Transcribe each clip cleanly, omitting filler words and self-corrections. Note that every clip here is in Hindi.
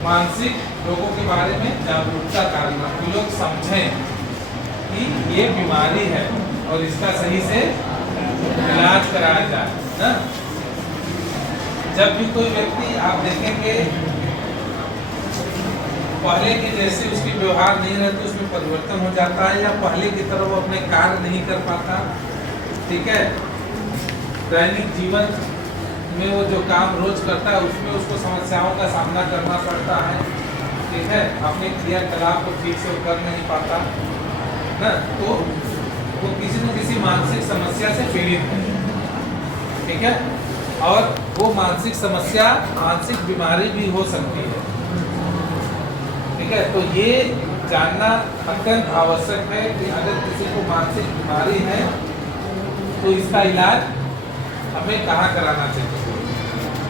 मानसिक रोगों के बारे में जागरूकता कार्यक्रम कि लोग समझें कि ये बीमारी है और इसका सही से इलाज कराया जाए ना। जब भी कोई व्यक्ति आप देखेंगे पहले के जैसे उसकी व्यवहार नहीं रहती, उसमें परिवर्तन हो जाता है या पहले की तरह वो अपने कार्य नहीं कर पाता, ठीक है। दैनिक जीवन में वो जो काम रोज करता है उसमें उसको समस्याओं का सामना करना पड़ता है, ठीक है। अपने क्रियाकलाप को ठीक से कर नहीं पाता ना, तो वो किसी न किसी मानसिक समस्या से पीड़ित है, ठीक है। और वो मानसिक समस्या मानसिक बीमारी भी हो सकती है, ठीक है। तो ये जानना अत्यंत आवश्यक है कि अगर किसी को मानसिक बीमारी है तो इसका इलाज हमें कहाँ कराना चाहिए,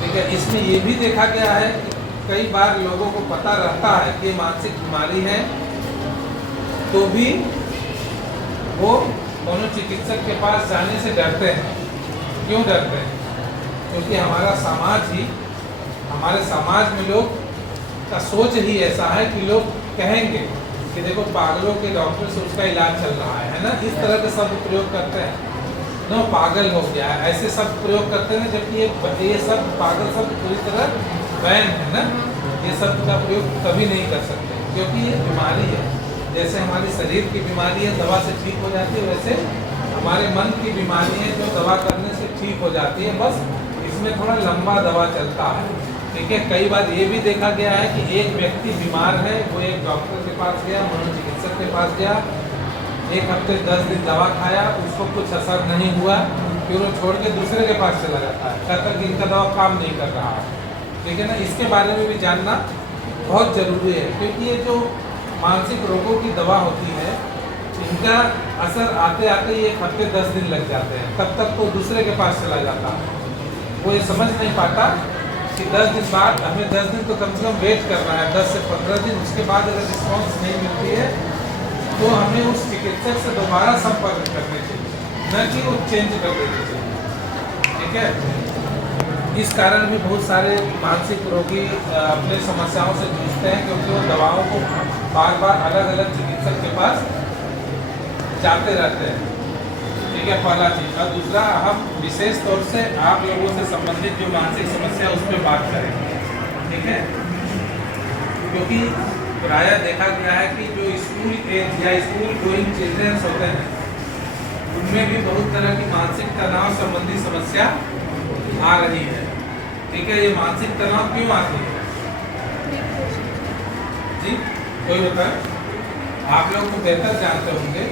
ठीक है। इसमें ये भी देखा गया है कि कई बार लोगों को पता रहता है कि मानसिक बीमारी है तो भी वो दोनों चिकित्सक के पास जाने से डरते हैं। क्यों डरते हैं? क्योंकि हमारे समाज में लोग का सोच ही ऐसा है कि लोग कहेंगे कि देखो पागलों के डॉक्टर से उसका इलाज चल रहा है ना, इस तरह के शब्द प्रयोग करते हैं ना, पागल हो गया है, ऐसे शब्द प्रयोग करते हैं, जबकि ये शब्द पागल शब्द पूरी तरह बैन है ना। ये शब्द का प्रयोग कभी नहीं कर सकते क्योंकि ये बीमारी है। जैसे हमारे शरीर की बीमारी है दवा से ठीक हो जाती है, वैसे हमारे मन की बीमारी है जो दवा करने से ठीक हो जाती है, बस इसमें थोड़ा लंबा दवा चलता है, ठीक है। कई बार ये भी देखा गया है कि एक व्यक्ति बीमार है, वो एक डॉक्टर के पास गया, मनोचिकित्सक के पास गया, 1 हफ्ते 10 दिन दवा खाया, उसको कुछ असर नहीं हुआ, फिर वो छोड़ के दूसरे के पास चला जाता है, कहता कि इनका दवा काम नहीं कर रहा है, ठीक है ना। इसके बारे में भी जानना बहुत जरूरी है क्योंकि ये जो मानसिक रोगों की दवा होती है इनका असर आते आते 1 हफ्ते 10 दिन लग जाते हैं, तब तक तो दूसरे के पास चला जाता है। वो ये समझ नहीं पाता कि 10 दिन बाद हमें 10 दिन तो कम से कम वेट करना है, 10 से 15 दिन, उसके बाद अगर रिस्पॉन्स नहीं मिलती है तो हमें उस चिकित्सक से दोबारा संपर्क करने चाहिए, न कि वो चेंज कर देनी चाहिए, ठीक है। इस कारण भी बहुत सारे मानसिक रोगी अपने समस्याओं से जूझते हैं क्योंकि वो दवाओं को बार बार अलग अलग चिकित्सक के पास जाते रहते हैं, ठीक है, पहला चीज़। और दूसरा, हम विशेष तौर से आप लोगों से संबंधित जो मानसिक समस्या उस पर बात करेंगे, ठीक है। क्योंकि प्रायः देखा गया है कि जो स्कूल एज या स्कूल गोइंग चिल्ड्रंस होते हैं उनमें भी बहुत तरह की मानसिक तनाव संबंधी समस्या आ रही है, ठीक है। ये मानसिक तनाव क्यों आती है जी, कोई बताए? आप लोग को बेहतर जानते होंगे।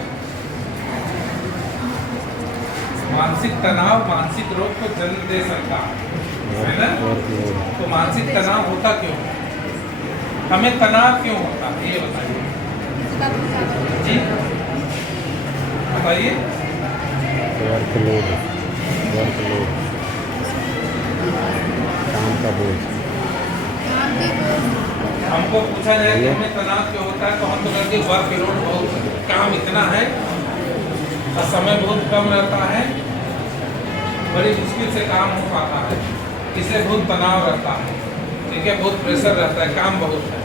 मानसिक तनाव मानसिक रोग को जन्म दे सकता है ना। तो मानसिक तनाव होता क्यों, हमें तनाव क्यों होता है ये बताइए जी, बताइए। काम का बोझ। हमको पूछा जाए कि हमें तनाव क्यों होता है तो हम तो कहते हैं वर्क लोड बहुत, काम इतना है और समय बहुत कम रहता है, बड़ी मुश्किल से काम हो पाता है, इसलिए बहुत तनाव रहता है, ठीक है, बहुत प्रेशर रहता है, काम बहुत है।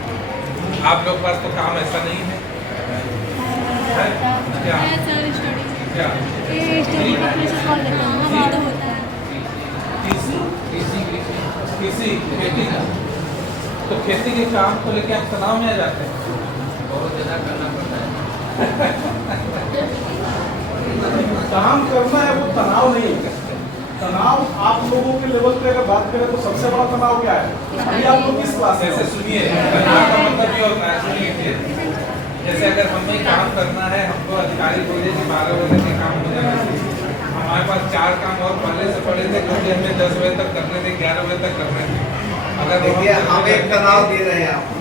आप लोग पास तो काम ऐसा नहीं है, क्या क्या किसी खेती का, तो खेती के काम को लेके आप तनाव में आ जाते हैं, बहुत ज़्यादा करना पड़ता है काम करना है वो तनाव नहीं है। तनाव आप लोगों के लेवल पे अगर बात करें तो सबसे बड़ा तनाव क्या है? अभी आप लोग किस क्लास से सुनिए, तनाव का मतलब ये होता है, सुनिए, जैसे अगर हमें काम करना है, हमको अधिकारी बोले कि 12 बजे से काम हो जाना चाहिए, हमारे पास 4 काम और पहले से पड़े थे क्योंकि हमें 10 बजे तक करने थे, 11 बजे तक करने थे। अगर देखिए हम एक तनाव दे रहे हैं आपको,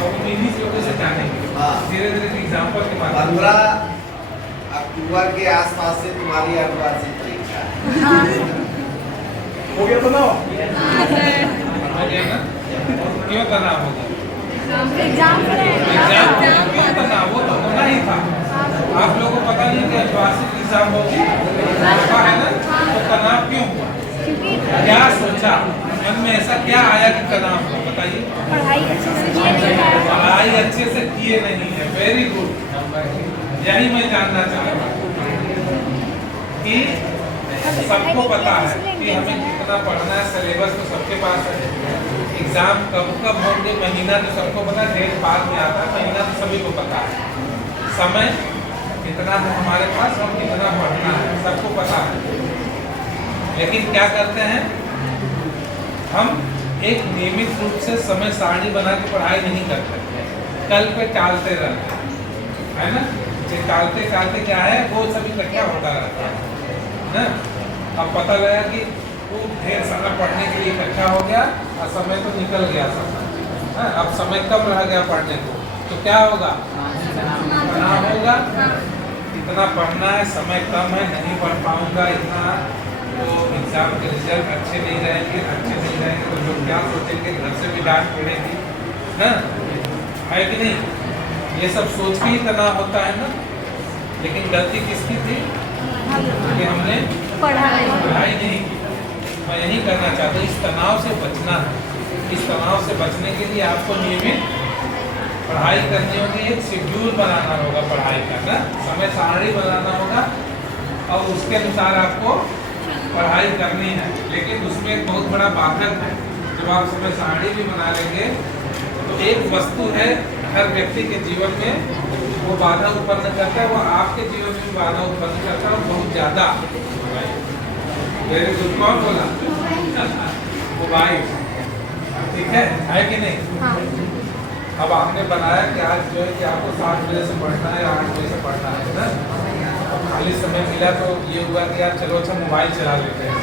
तो इन्हीं चीज़ों से जानेंगे धीरे धीरे एग्जाम्पल के माध्यम। 15 अक्टूबर के आसपास से तुम्हारी अर्धवार्षिक परीक्षा है, हो गया तनाव? हो गया ना? क्यों तनाव हो गया? एग्जाम क्यों तनाव? वो तो होना ही था। आप लोगों को पता नहीं कि अर्धवार्षिक एग्जाम होगी है ना, तो तनाव क्यों हुआ? क्या सोचा? मन में ऐसा क्या आया कि तनाव हुआ, बताइए। पढ़ाई अच्छे से किए नहीं है। पढ़ाई अच्छे से किए नहीं है, वेरी गुड। यही मैं जानना चाह रहा हूँ कि सबको पता है कि हमें कितना पढ़ना है, सिलेबस तो सबके पास है, एग्जाम कब कब होंगे महीना तो सबको पता है, डेट बाद में आता है, महीना तो सभी को पता है, समय कितना है हमारे पास और कितना पढ़ना है सबको पता है। लेकिन क्या करते हैं हम, एक नियमित रूप से समय सारणी बना के पढ़ाई नहीं करते, कल पे टालते रहते हैं, है ना। ये टालते टालते क्या है, वो सब इकट्ठा होता रहता है ना। अब पता लगा कि वो ढेर सारा पढ़ने के लिए इकट्ठा हो गया और समय तो निकल गया सब। अब समय कम रह गया पढ़ने को, तो क्या होगा, तनाव होगा। इतना पढ़ना है, समय कम है, नहीं पढ़ पाऊंगा इतना, तो एग्जाम के रिजल्ट अच्छे नहीं रहेंगे, तो लोग क्या सोचेंगे, घर से भी डांट पड़ेगी ना, है कि नहीं। ये सब सोच के ही तनाव होता है ना। लेकिन गलती किसकी थी कि हमने पढ़ाई नहीं की। मैं यही करना चाहता हूँ, इस तनाव से बचना है। इस तनाव से बचने के लिए आपको नियमित पढ़ाई करनी होगी, एक शेड्यूल बनाना होगा पढ़ाई का ना, समय सारणी बनाना होगा और उसके अनुसार आपको पढ़ाई करनी है। लेकिन उसमें एक बहुत बड़ा बाधक है, जब आप समय सारणी भी बना लेंगे तो एक वस्तु है हर व्यक्ति के जीवन में वो बाधा उत्पन्न करता है, वो आपके जीवन में बाधा उत्पन्न करता है, बहुत ज्यादा। वेरी गुड, कौन बोला? मोबाइल, ठीक है कि नहीं। हाँ। अब आपने बनाया कि आज जो है कि आपको 7 बजे से पढ़ना है, 8 बजे से पढ़ना है ना। खाली समय मिला तो ये हुआ कि यार चलो अच्छा मोबाइल चला लेते हैं,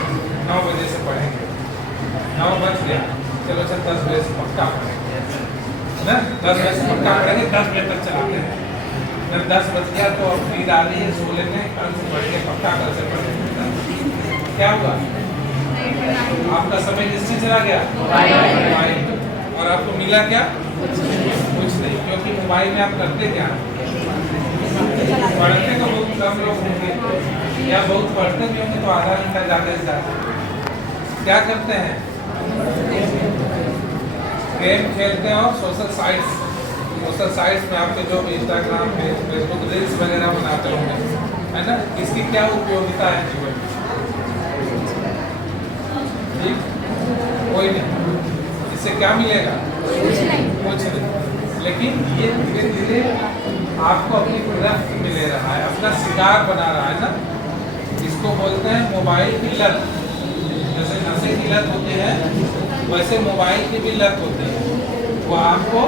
9 बजे से पढ़ेंगे, 9 बज गया, चलो अच्छा 10 बजे से पक्का पढ़ेंगे ना, 10 बजे से पक्का पढ़ेंगे, 10 बजे तक चलाते हैं। जब 10 बज गया तो अब नींद आ रही है, सो लेते हैं, कल से पढ़ के पक्का कल से पढ़ेंगे। क्या हुआ, आपका समय किससे चला गया, मोबाइल। और आपको मिला क्या, कुछ नहीं, क्योंकि मोबाइल में आप करते क्या, पढ़ते तो बहुत कम लोग होंगे, या बहुत पढ़ते भी होंगे तो आधा घंटा ज़्यादा से ज़्यादा क्या करते हैं, गेम खेलते हैं और सोशल साइट्स में आपके जो भी इंस्टाग्राम फेसबुक रील्स वगैरह बनाते होंगे, है ना। इसकी क्या उपयोगिता है जीवन में, ठीक, कोई नहीं, इससे क्या मिलेगा, कुछ नहीं। लेकिन ये धीरे धीरे आपको अपनी गिरफ्त में ले रहा है, अपना शिकार बना रहा है ना। इसको बोलते हैं मोबाइल की लत। जैसे नशे की लत होती है, वैसे मोबाइल की भी लत होती है। वो आपको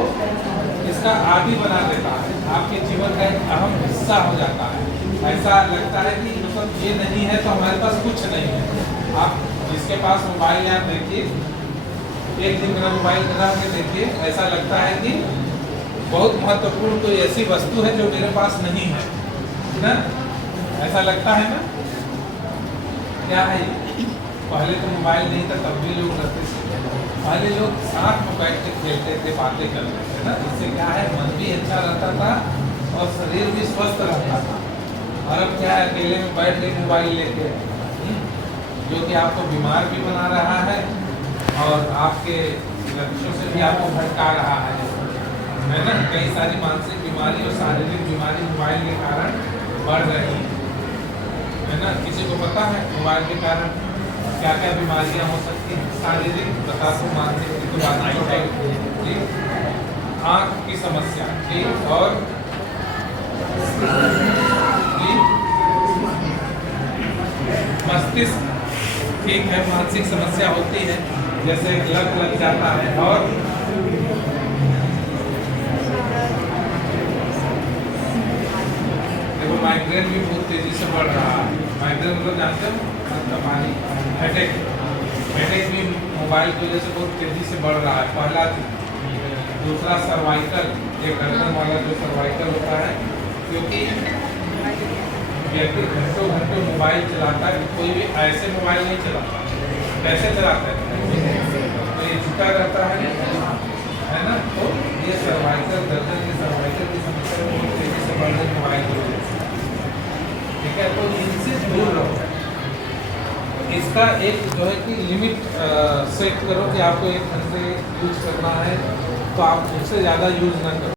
इसका आदी बना देता है, आपके जीवन का एक अहम हिस्सा हो जाता है। ऐसा लगता है कि मतलब ये नहीं है तो हमारे पास कुछ नहीं है। आप जिसके पास मोबाइल है, आप देखिए, एक दिन मेरा मोबाइल लगा के देखिए, ऐसा लगता है कि बहुत महत्वपूर्ण कोई ऐसी वस्तु है जो मेरे पास नहीं है ना, ऐसा लगता है ना। क्या है ये, पहले तो मोबाइल नहीं था तब भी लोग करते थे, पहले लोग साथ में बैठ के खेलते थे, बातें करते थे ना। इससे क्या है, मन भी अच्छा रहता था और शरीर भी स्वस्थ रहता था। और अब क्या है, अकेले में बैठ के मोबाइल लेके, जो कि आपको बीमार भी बना रहा है और आपके लक्ष्यों से भी आपको भटका रहा है ना। कई सारी मानसिक बीमारी और शारीरिक बीमारी मोबाइल के कारण बढ़ रही है ना। किसी को पता है मोबाइल के कारण क्या क्या बीमारियां हो सकती हैं, शारीरिक बता दो, मानसिक तो बात नहीं, आँख की समस्या, ठीक, और मस्तिष्क, ठीक है, मानसिक समस्या होती है, जैसे लत लग जाता है। और देखो माइग्रेन भी बहुत तेजी से बढ़ रहा है। माइग्रेन मतलब जानते हो, मतलब हेडेक भी मोबाइल की वजह से बहुत तेजी से बढ़ रहा है, पहला। दूसरा सर्वाइकल, ये गर्दन वाला जो सर्वाइकल होता है, क्योंकि व्यक्ति घंटों घंटों मोबाइल चलाता है। कोई भी ऐसे मोबाइल नहीं चलाता, कैसे चलाता है, तो ये झुका रहता है ना। तो ये सर्वाइकल, गर्दन की सर्वाइकल की समस्या बहुत तेजी से बढ़ रही मोबाइल की वजह से, ठीक है। तो इनसे दूर रहो, इसका एक जो है कि लिमिट सेट करो कि आपको 1 घंटे यूज करना है, तो आप उससे ज़्यादा यूज ना करो।